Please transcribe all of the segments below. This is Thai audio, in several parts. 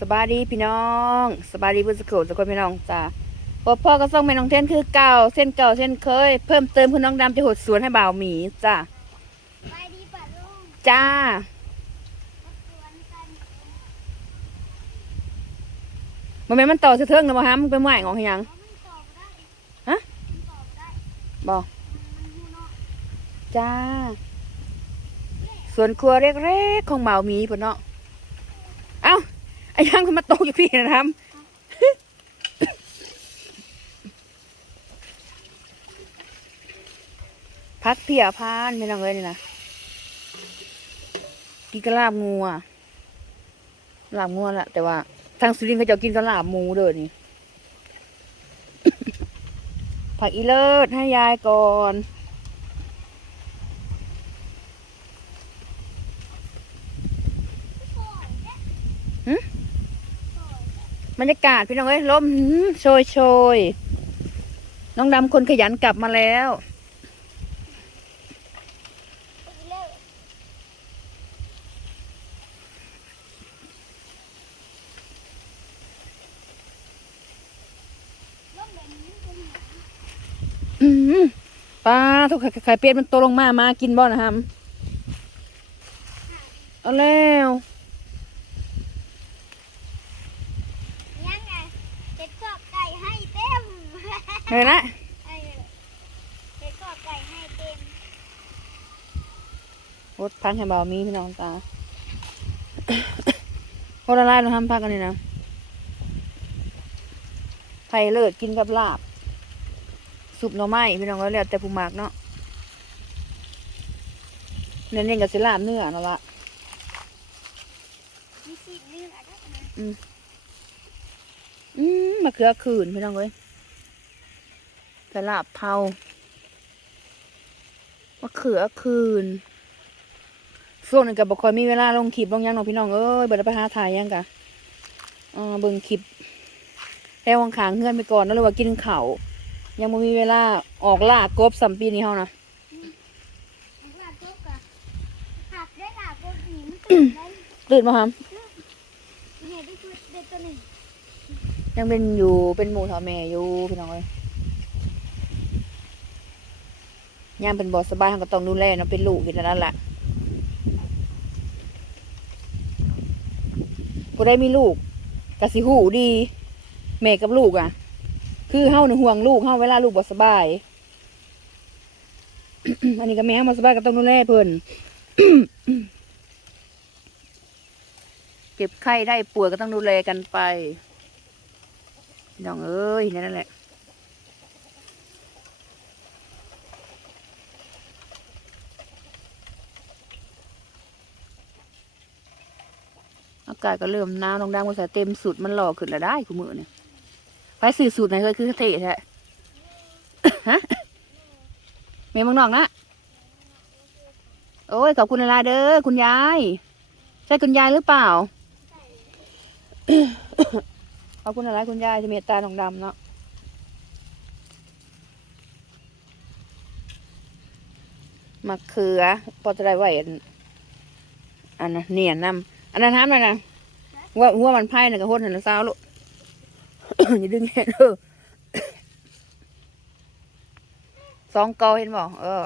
สบายดีพี่น้องสบายดีเพื่อนสกุลสกุลพี่น้องจ้าพ่อพ่อก็ส่งแม่น้องเทนคือเก่าเส้นเก่าเส้นเคย เพิ่มเติมคือน้องดำจะหดสวนให้บ่าวหมีจ้าไปดีป่ะลุงจ้าสวนกันมันแม่นมันต่อเสื่อเทิงนะบ่ฮะมันเป็นไม้งอกให้หยังเพราะมันต่อบ่ได้ฮะมันต่อบ่ได้บอกมันหูเนาะจ้าสวนครัวเล็กๆของบ่าวหมีพุ่นเนาะเอ้า ไอ้ยังคุณมาตกอยู่พี่นะครับพักเพียพานไม่ต้องเลยนี่นะกินกระลาบงูอะลาบงูแหละแต่ว่า ทางสุรินทร์เขาจะกินกระลาบหมูเด้อนี่ผักอีเลิศให้ยายก่อน ปล่อยเด้ หึ ปล่อย บรรยากาศพี่น้องเอ้ยลมโชยโชยน้องดำคนขยันกลับมาแล้วปลมแบบนี้เป็นหยังอืมปลาทุกไข่เป็ดมันโตลงมามากินบ่นะครับเอาแล้ว ยังไงเห็ดกรอบไก่ให้เต็ม เห็นนะเออเห็ดกรอบไก่ให้เต็มรถพันให้เบามีพี่น้องตาโคตรลายเราทำพักกันนี่นะไข่เลิศกินกับลาบ สุปหน่อไม้พี่น้องก็แล้วแต่ผู้มากเนาะเน้นๆกับสิลาบเนื้อนั่นละมีสีเนื้อด้วยนะอืมมะเขือคืนพี่น้องเอ้ย กระลาบเผามะเขือคืนช่วงนึงกับบคอยมีเวลาลงคลิปลงหยังเน้องพี่น้องเอ้ยเบิดไปหาถ่ายหยังกะอ่าเบิ่งคลิปแล้ววางขางเงื่อนไปก่อนแล้วเลยว่ากินข้าวยังไม่มีเวลาออกล่ากบสัมปีนี้เฮานะลาบทุกอะหักได้ลาบตัวหนีมันตื่นได้ตื่นมาครับเห็ดได้ชุดได้ตัวหนึ่งยังเป็นอยู่เป็นหมู่เฒ่าแม่อยู่พี่น้องเอ้ย ย่ามเป็นบอสบายเขาก็ต้องดูแลเนาะเป็นลูกอยู่เท่านั้นแหละผู้ได้มีลูกกะสิหูดีแม่กับลูกอะ คือเฮาในห่วงลูกเฮาเวลาลูกบ่สบาย อันนี้ก็แม่เฮาบ่สบายก็ต้องดูแลเพิ่นเจ็บไข้ได้ป่วยก็ต้องดูแลกันไปน้องเอ้ยนั่นแหละ อากาศก็เริ่มหนาวน้องดำก็ใส่เต็มสูตรมันหล่อขึ้นแล้วได้คุณมือเนี่ยไปสื่อสูตรไหนเคยคือเทแท้ฮะเมย์มึงนอกนะโอ้ยขอบคุณอะไรเด้อคุณยาย ใช่คุณยายหรือเปล่าขอบคุณอะไรคุณยายที่เมตตาน้องดำเนาะมะเขือพอจะได้ไหวอันนนั้นเนียนนำ อันนั้นทำเลยนะว่าว่ามันไพ่น่ะกับหดหันเศร้าลูกอย่าดึงเห็นเออสองเกาเห็นบ่เออ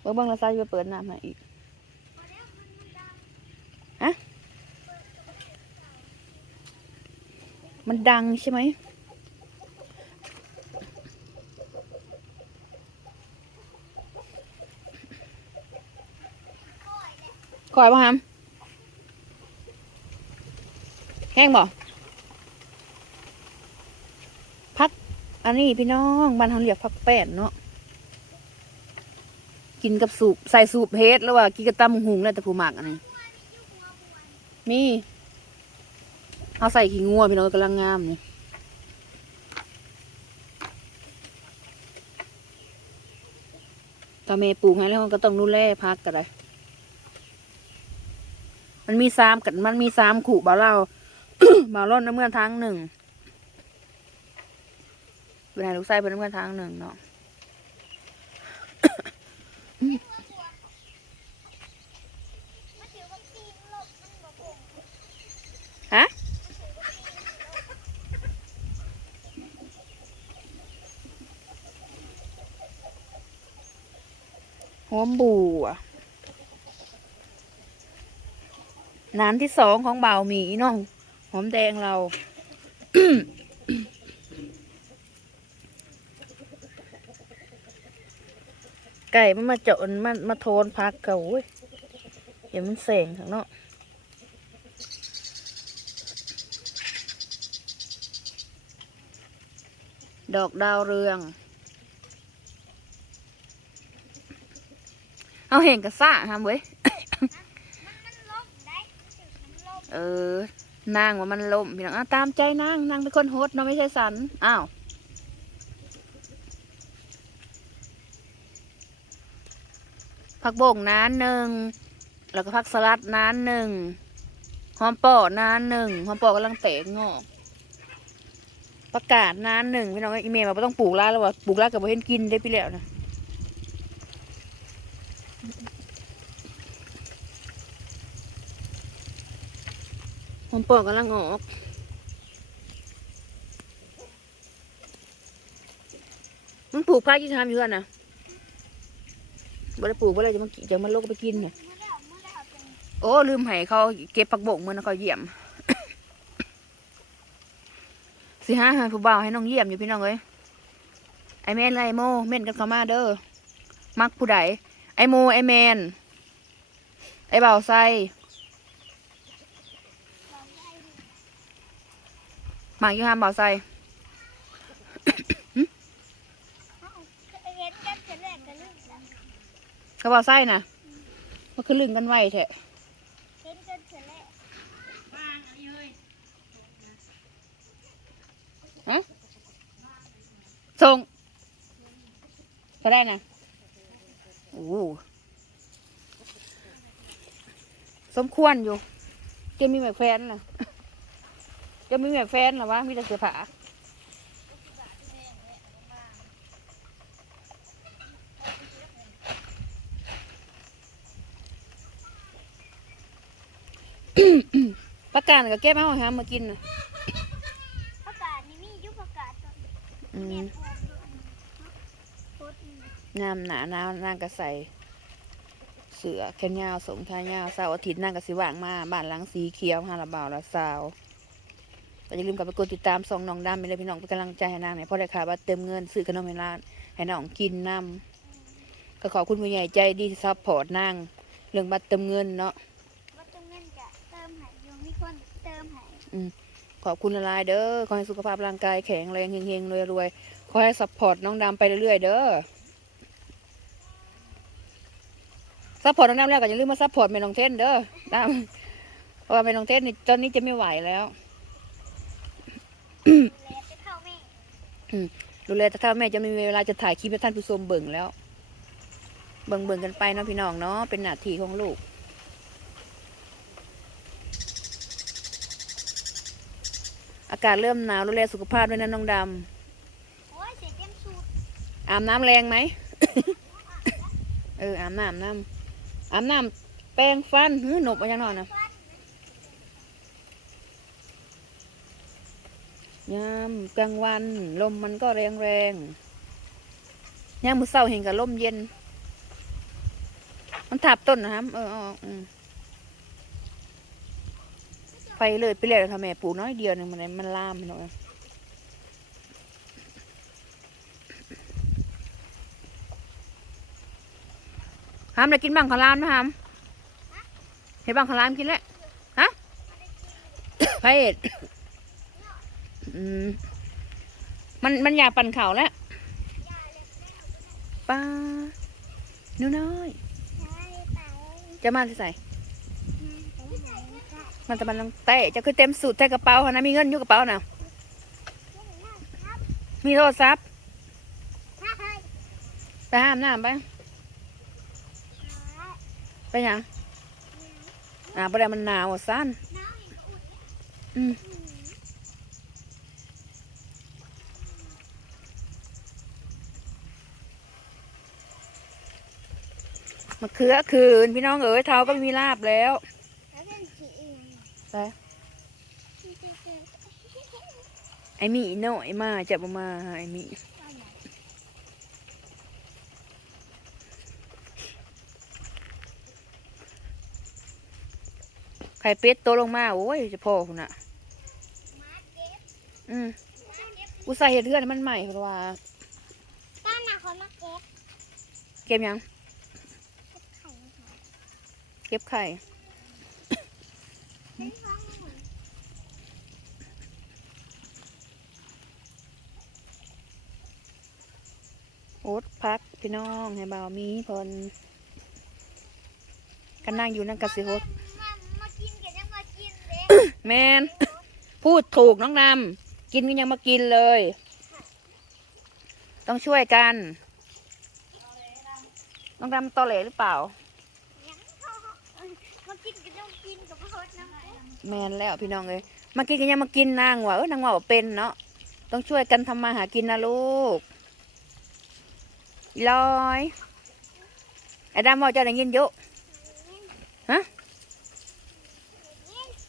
เบิ่งเบิ่งแล้วซ้ายไปเปิดน้ำมาอีกฮะมันดังใช่ไหมคอยป่ะฮัมแห้งบ่พัก อันนี้พี่น้องบ้านเขาเรียกพักแป้นเนาะกินกับสูบใส่สูบเฮดหรือว่ากินกับตำหุงแล้วแต่ผู้หมักอันนี้มีเอาใส่ขี้งัวพี่น้องกำลังงามนี่ตาเมปลูกให้แล้วก็ต้องดูแลพักกันเลยมันมีสามกันมันมีสามขู่บ่าเรา มาล่นน้ำเงินทางหนึ่งเป็นไงลูกไส้เป็นน้ำเงินทางหนึ่งเนาะฮะหัวบัวนานที่สองของเบาหมีน้อง อมแดงเรา ไก่มันมาเจาะมันมาโทนพักเขาเว้ยเดี๋ยวมันเสงข้างนอกดอกดาวเรือง เอาเห็นกระซ่าทำเว้ย เออ นางว่ามันล่มพี่น้องอ้าวตามใจนางนางเป็นคนโฮสเนาะไม่ใช่สันอ้าวผักโบ่งนานหนึ่งแล้วก็ผักสลัดนานหนึ่งหอมปอนานหนึ่งหอมปอกำลังเตะงอกประกาศนานหนึ่งพี่น้องอีเมลมาต้องปลูกร้าแล้วว่าปลูกร้ากับเห็นกินได้พี่แล้วนะ หอมปอกกำลังออกมันปลูกพักยี่ทำอยู่กันนะบ่ได้ปลูกบ่ได้จะมากิจะมาโลกไปกินเนี่ยโอ้ลืมให้เขาเก็บผักบงมือนะเขาเยี่ยมสิฮะให้ผู้บ่าวให้น้องเยี่ยมอยู่พี่น้องเอ้ยไอแมนไอโมเม่นกันเข้ามาเด้อมักผู้ใดไอโมไอแมนไอบ่าวไซ เราได้ดี หมักอยู่ห้ามบ่าวไซเอ้าเห็นกันจะแรกกันลึกแล้วก็บ่าวไซนะมันคือลึงกันไวแท้เห็นกันจะส่งก็ได้นะโอ้สมควรอยู่จะมีแม่แฟนล่ะ จะมีแม่แฟนเหรอวะมีแต่เสื้อผ้าประกาศก็เก็บเอาหามากินน่ะประกาศนี่มีอยุประกาศตอนอืเรียมนพร้อมด้วยโพสต์นี่งามหนานานางก็ใส่เสือแขนยาวสงทายาวเสาร์อาทิตย์นางก็สิว่างมาบ้านหลังสีเขียวฮาราบาวละสาว ก็อย่าลืมกลับไปกดติดตามส่องน้องดำไปเลยพี่น้องเป็นกำลังใจให้นางเนี่ยเพราะได้ข่าวว่าเต็มเงินซื้อขนมให้ร้านให้น้องกินน้ำก็ขอบคุณผู้ใหญ่ใจดีที่ซัพพอร์ตนางเรื่องบัตรเติมเงินเนาะว่าตรงนั้นจะเติมให้อยู่มีคนเติมให้ขอบคุณละลายๆเด้อขอให้สุขภาพร่างกายแข็งแรงเฮงๆรวยๆขอให้ซัพพอร์ตน้องดำไปเรื่อยๆเด้อซัพพอร์ตน้องดำแล้วก็อย่าลืมมาซัพพอร์ตเมนองเทนเด้อดำเพราะว่าเมนองเทนนี่ตอนนี้จะไม่ไหวแล้ว ดูแลจะเท่าแม่ท่าแม่จะไม่มีเวลาจะถ่ายคลิปให้ท่านผู้ชมเบิ่งแล้ว เบิ่งเบิ่งกันไปเนาะพี่น้องเนาะเป็นหน้าที่ของลูกอากาศเริ่มหนาวดูแลสุขภาพด้วยนะน้องดำอาบน้ำแรงไหม เอออาบน้ำน้ำอาบน้ำแปรงฟันหื้อหนบเอายังนอนนะ ยามกลางวัน ลมมันก็แรงแรงยามมือเศร้าเห็นกับลมเย็น มันทับต้นนะครับเอออืมไปเลยไปเลยทำแม่ปลูกน้อยเดียวหนึงมันมันลามหน่อยหามได้กินบังขาวหลามไหมหามเห็นบังขาวหลามกินแล้วฮะพระเอก อืมมันมันอยากปั่นเข่าวแล้วป้าหนูน้อยใช่ไปจะมาที่ใส่ไปไหนก็มันจะมันลังเตะจะคือเต็มสูตรใส่กระเป๋าค่ะนะมีเงินอยู่กระเป๋านะมีโทรศัพท์ถ้าให้ไปห้ามน้ำไปไปหยังอ่าประเดี๋ยวมันหนาวอะสั้นน้ำอีกอุ่นอืม มาเขือคืน พี่น้องเอ๋ยเท้าก็มีลาบแล้วแล้วไอมีหน่อยมาจะมามาไอมีไข่เป็ดโตลงมา โอ้ยจะพ่อคุณอะอืมอุตส่าห์เห็ดเพื่อนมันใหม่เพราะว่าป้าหนาเขามาเก็บ เก็บยัง เก็บไข่มาเก็บไข่ค่ะเป็นท้องหมูโอ๊ตพักพี่น้องให้บ่าวมีเพนกันนั่งอยู่นั่งกะสิโฮดมามากินกันยังมากินเด้แมนพูดถูกน้องนำกินก็ยังมากินเลย ต้องช่วยกัน น้องดำตอเหลหรือเปล่า ยังเขามากินกันยังกินกับพ่อน้ำ แมนแล้วพี่น้องเลยมากินกันยังมากินนางว่ะเออนางว่าบ่เป็นเนาะต้องช่วยกันทำมาหากินนะลูกลอยไอ้ดำบอกเจะได้ยินเยอะ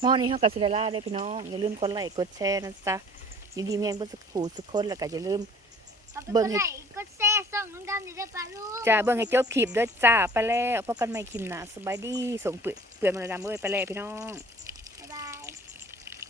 หม้อนี้เขากับซิเดล่าด้วยพี่น้องอย่าลืมกดไลค์กดแชร์นะจ๊ะยินดีเมียงเพื่อนสักผู้สักคนแล้วก็อย่าลืม เบิ่เบิ่งงให้ให้ก็แซ่ส่งน้องดำนี่ได้ปะลูกจ้าเบิ่งให้จบคลิปเด้วยจ้าไปแล้วพบกันใหม่คลิปหน้าสบายดีส่งเปลือกเปลือนมาเลยดำเอ้ยไปแล้วพี่น้องบ